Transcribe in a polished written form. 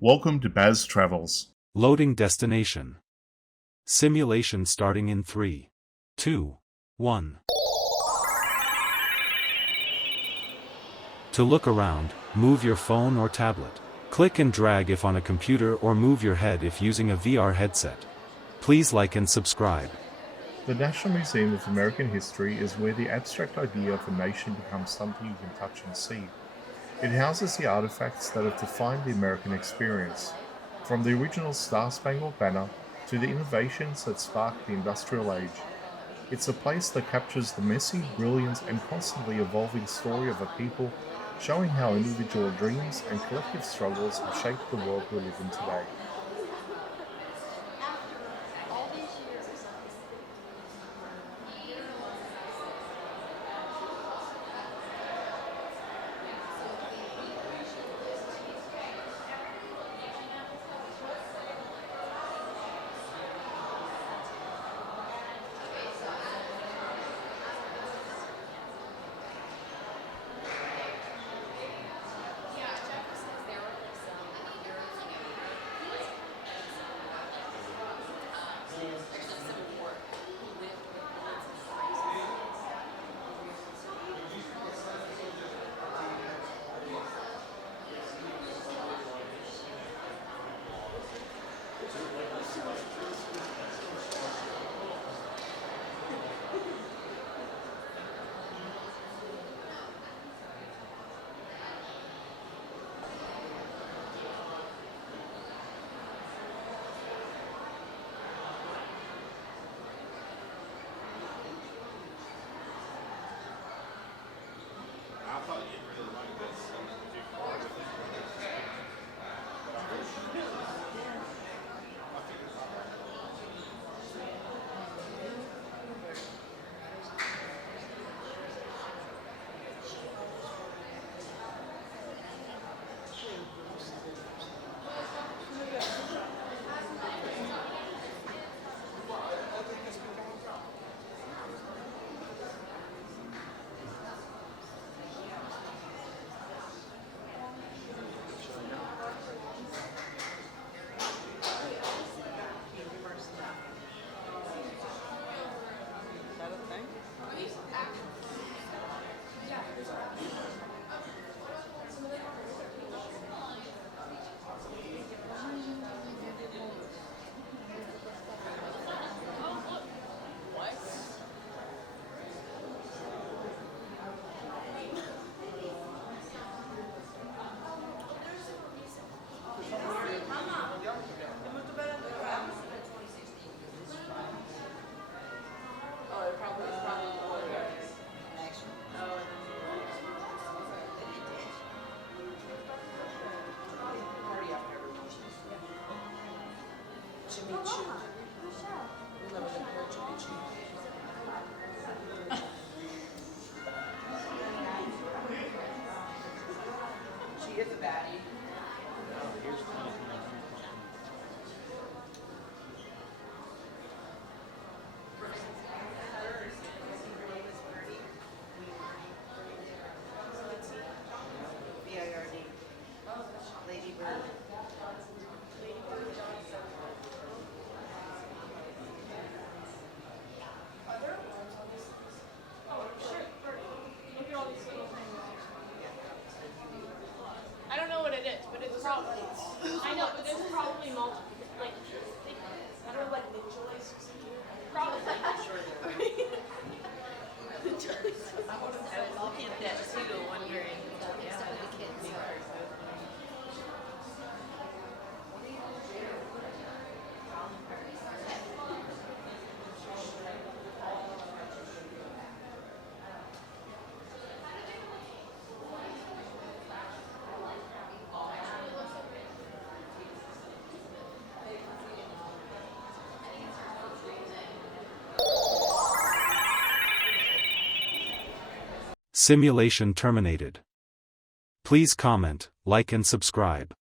Welcome to Baz Travels. Loading destination. Simulation starting in 3, 2, 1. To look around, move your phone or tablet. Click and drag if on a computer or move your head if using a VR headset. Please like and subscribe. The National Museum of American History is where the abstract idea of a nation becomes something you can touch and see. It houses the artifacts that have defined the American experience, from the original Star-Spangled Banner to the innovations that sparked the Industrial Age. It's a place that captures the messy, brilliant, and constantly evolving story of a people, showing how individual dreams and collective struggles have shaped the world we live in today. She is a baddie. VIRD. Lady Bird. I don't know what it is, but it's probably. I know, but there's probably multiple. Like, I don't know, like the choice. Probably. The choice. I was looking at that too, wondering. Simulation terminated. Please comment, like and subscribe.